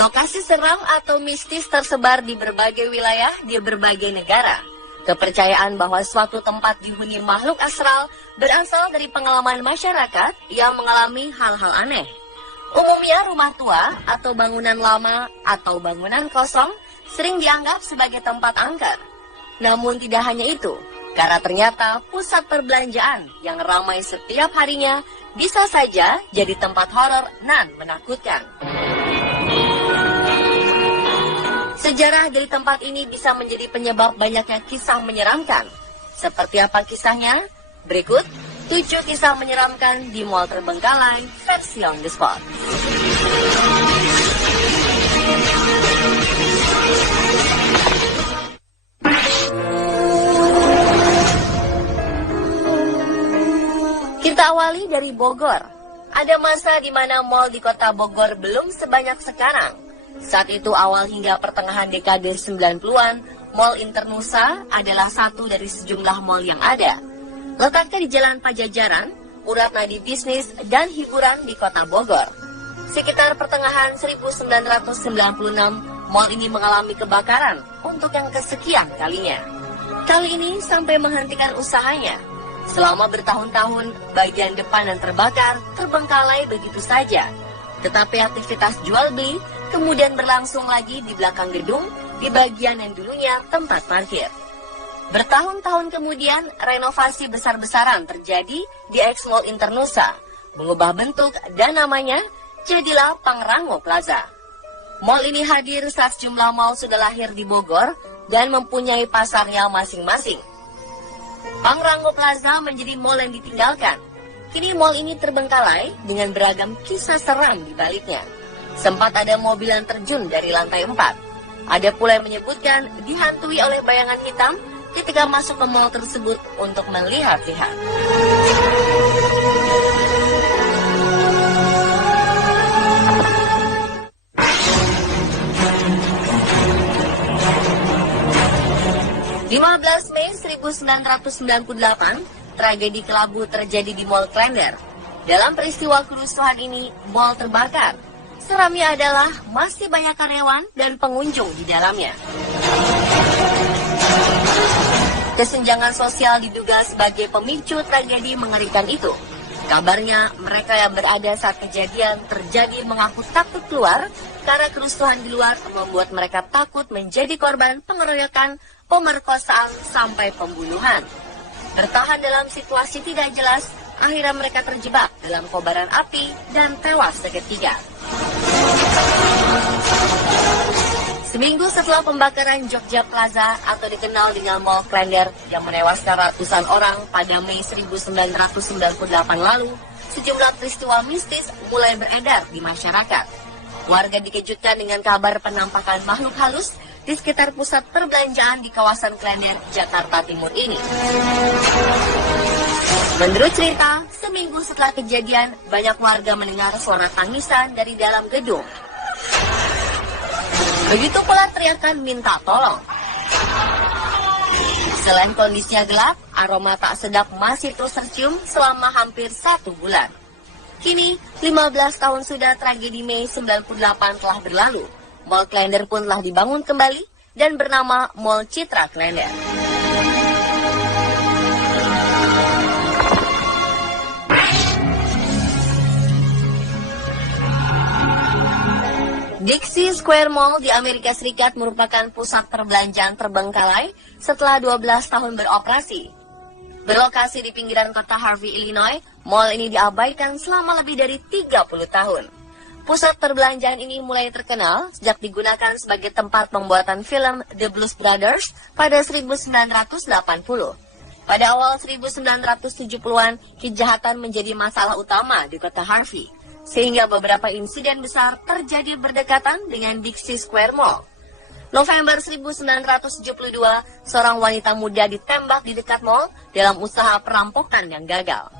Lokasi seram atau mistis tersebar di berbagai wilayah di berbagai negara. Kepercayaan bahwa suatu tempat dihuni makhluk astral berasal dari pengalaman masyarakat yang mengalami hal-hal aneh. Umumnya rumah tua atau bangunan lama atau bangunan kosong sering dianggap sebagai tempat angker. Namun tidak hanya itu, karena ternyata pusat perbelanjaan yang ramai setiap harinya bisa saja jadi tempat horor dan menakutkan. Sejarah dari tempat ini bisa menjadi penyebab banyaknya kisah menyeramkan. Seperti apa kisahnya? Berikut 7 kisah menyeramkan di Mall Terbengkalai versi On The Spot. Kita awali dari Bogor. Ada masa di mana mall di kota Bogor belum sebanyak sekarang. Saat itu awal hingga pertengahan dekade 90-an, Mall Internusa adalah satu dari sejumlah mall yang ada. Letaknya di Jalan Pajajaran, urat nadi bisnis dan hiburan di kota Bogor. Sekitar pertengahan 1996, mall ini mengalami kebakaran untuk yang kesekian kalinya. Kali ini sampai menghentikan usahanya. Selama bertahun-tahun, bagian depan yang terbakar terbengkalai begitu saja. Tetapi aktivitas jual beli kemudian berlangsung lagi di belakang gedung, di bagian yang dulunya tempat parkir. Bertahun-tahun kemudian, renovasi besar-besaran terjadi di X-Mall Internusa, mengubah bentuk dan namanya, jadilah Pangrango Plaza. Mall ini hadir saat sejumlah mall sudah lahir di Bogor dan mempunyai pasarnya masing-masing. Pangrango Plaza menjadi mall yang ditinggalkan. Kini mall ini terbengkalai dengan beragam kisah seram di baliknya. Sempat ada mobil yang terjun dari lantai 4. Ada pula yang menyebutkan dihantui oleh bayangan hitam ketika masuk ke mall tersebut untuk melihat-lihat. Mei 1998, tragedi kelabu terjadi di Mall Klender. Dalam peristiwa kerusuhan ini, mall terbakar. Seramnya adalah masih banyak karyawan dan pengunjung di dalamnya. Kesenjangan sosial diduga sebagai pemicu tragedi mengerikan itu. Kabarnya mereka yang berada saat kejadian terjadi mengaku takut keluar karena kerusuhan di luar membuat mereka takut menjadi korban pengeroyokan, pemerkosaan, sampai pembunuhan. Bertahan dalam situasi tidak jelas, akhirnya mereka terjebak dalam kobaran api dan tewas seketika. Seminggu setelah pembakaran Jogja Plaza atau dikenal dengan Mall Klender yang menewaskan ratusan orang pada Mei 1998 lalu, sejumlah peristiwa mistis mulai beredar di masyarakat. Warga dikejutkan dengan kabar penampakan makhluk halus di sekitar pusat perbelanjaan di kawasan Klender, Jakarta Timur ini. Menurut cerita, seminggu setelah kejadian, banyak warga mendengar suara tangisan dari dalam gedung. Begitu pula teriakan minta tolong. Selain kondisinya gelap, aroma tak sedap masih terus tercium selama hampir 1 bulan. Kini, 15 tahun sudah tragedi Mei 98 telah berlalu. Mall Klender pun telah dibangun kembali dan bernama Mall Citra Klender. Dixie Square Mall di Amerika Serikat merupakan pusat perbelanjaan terbengkalai setelah 12 tahun beroperasi. Berlokasi di pinggiran kota Harvey, Illinois, mall ini diabaikan selama lebih dari 30 tahun. Pusat perbelanjaan ini mulai terkenal sejak digunakan sebagai tempat pembuatan film The Blues Brothers pada 1980. Pada awal 1970-an, kejahatan menjadi masalah utama di kota Harvey, sehingga beberapa insiden besar terjadi berdekatan dengan Dixie Square Mall. November 1972, seorang wanita muda ditembak di dekat mall dalam usaha perampokan yang gagal.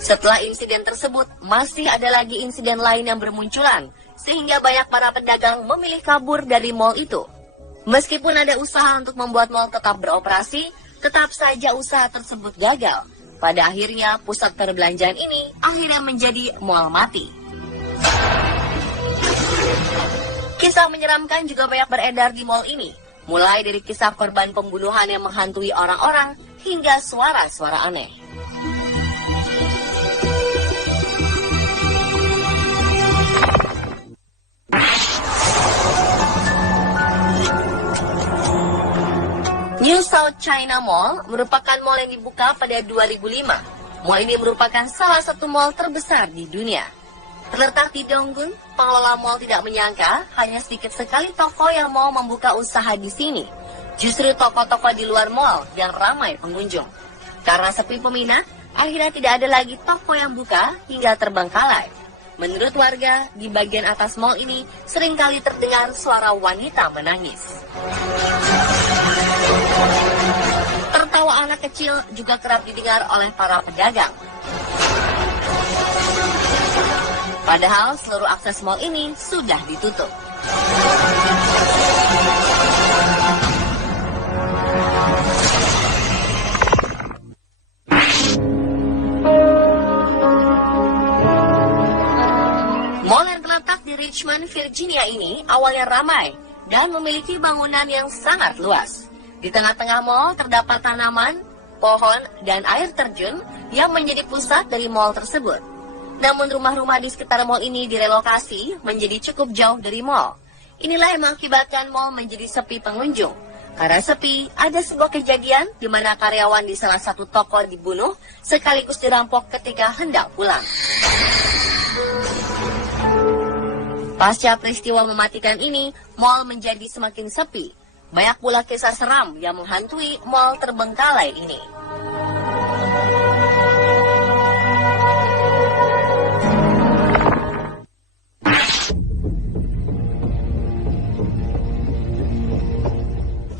Setelah insiden tersebut, masih ada lagi insiden lain yang bermunculan, sehingga banyak para pedagang memilih kabur dari mall itu. Meskipun ada usaha untuk membuat mall tetap beroperasi, tetap saja usaha tersebut gagal. Pada akhirnya, pusat perbelanjaan ini akhirnya menjadi mall mati. Kisah menyeramkan juga banyak beredar di mal ini, mulai dari kisah korban pembunuhan yang menghantui orang-orang hingga suara-suara aneh. New South China Mall merupakan mall yang dibuka pada 2005. Mall ini merupakan salah satu mall terbesar di dunia. Terletak di Donggun, pengelola mall tidak menyangka hanya sedikit sekali toko yang mau membuka usaha di sini. Justru toko-toko di luar mall yang ramai pengunjung. Karena sepi peminat, akhirnya tidak ada lagi toko yang buka hingga terbengkalai. Menurut warga, di bagian atas mall ini seringkali terdengar suara wanita menangis. Tertawa anak kecil juga kerap didengar oleh para pedagang. Padahal seluruh akses mal ini sudah ditutup. Mall yang terletak di Richmond, Virginia ini awalnya ramai dan memiliki bangunan yang sangat luas. Di tengah-tengah mall terdapat tanaman, pohon, dan air terjun yang menjadi pusat dari mall tersebut. Namun rumah-rumah di sekitar mall ini direlokasi menjadi cukup jauh dari mall. Inilah yang mengakibatkan mall menjadi sepi pengunjung. Karena sepi, ada sebuah kejadian di mana karyawan di salah satu toko dibunuh sekaligus dirampok ketika hendak pulang. Pasca peristiwa mematikan ini, mall menjadi semakin sepi. Banyak pula kisah seram yang menghantui mall terbengkalai ini.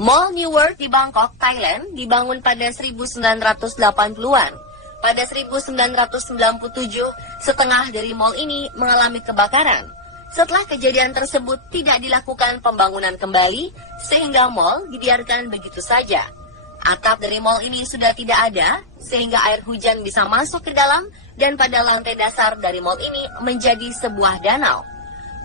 Mall New World di Bangkok, Thailand dibangun pada 1980-an. Pada 1997, setengah dari mall ini mengalami kebakaran. Setelah kejadian tersebut tidak dilakukan pembangunan kembali, sehingga mall dibiarkan begitu saja. Atap dari mall ini sudah tidak ada, sehingga air hujan bisa masuk ke dalam, dan pada lantai dasar dari mall ini menjadi sebuah danau.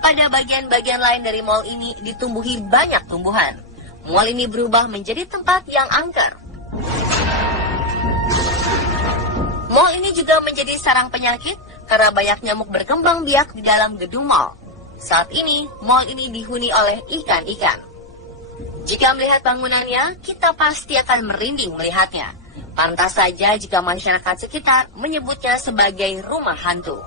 Pada bagian-bagian lain dari mall ini ditumbuhi banyak tumbuhan. Mall ini berubah menjadi tempat yang angker. Mall ini juga menjadi sarang penyakit karena banyak nyamuk berkembang biak di dalam gedung mall. Saat ini, mall ini dihuni oleh ikan-ikan. Jika melihat bangunannya, kita pasti akan merinding melihatnya. Pantas saja jika masyarakat sekitar menyebutnya sebagai rumah hantu.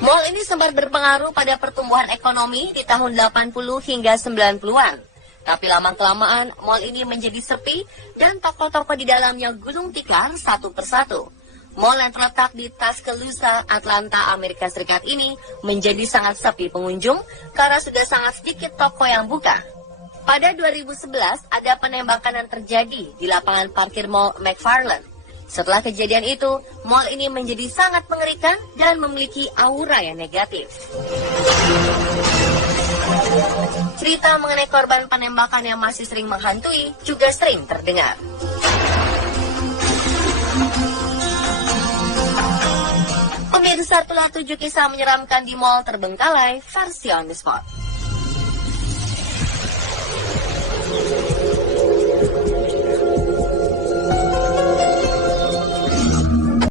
Mall ini sempat berpengaruh pada pertumbuhan ekonomi di tahun 80 hingga 90-an. Tapi lama-kelamaan, mall ini menjadi sepi dan toko-toko di dalamnya gulung tikar satu persatu. Mall yang terletak di Tuscaloosa, Atlanta, Amerika Serikat ini menjadi sangat sepi pengunjung karena sudah sangat sedikit toko yang buka. Pada 2011, ada penembakan yang terjadi di lapangan parkir mall McFarland. Setelah kejadian itu, mall ini menjadi sangat mengerikan dan memiliki aura yang negatif. Cerita mengenai korban penembakan yang masih sering menghantui juga sering terdengar. Pemirsa, itulah 7 kisah menyeramkan di mall terbengkalai versi On The Spot.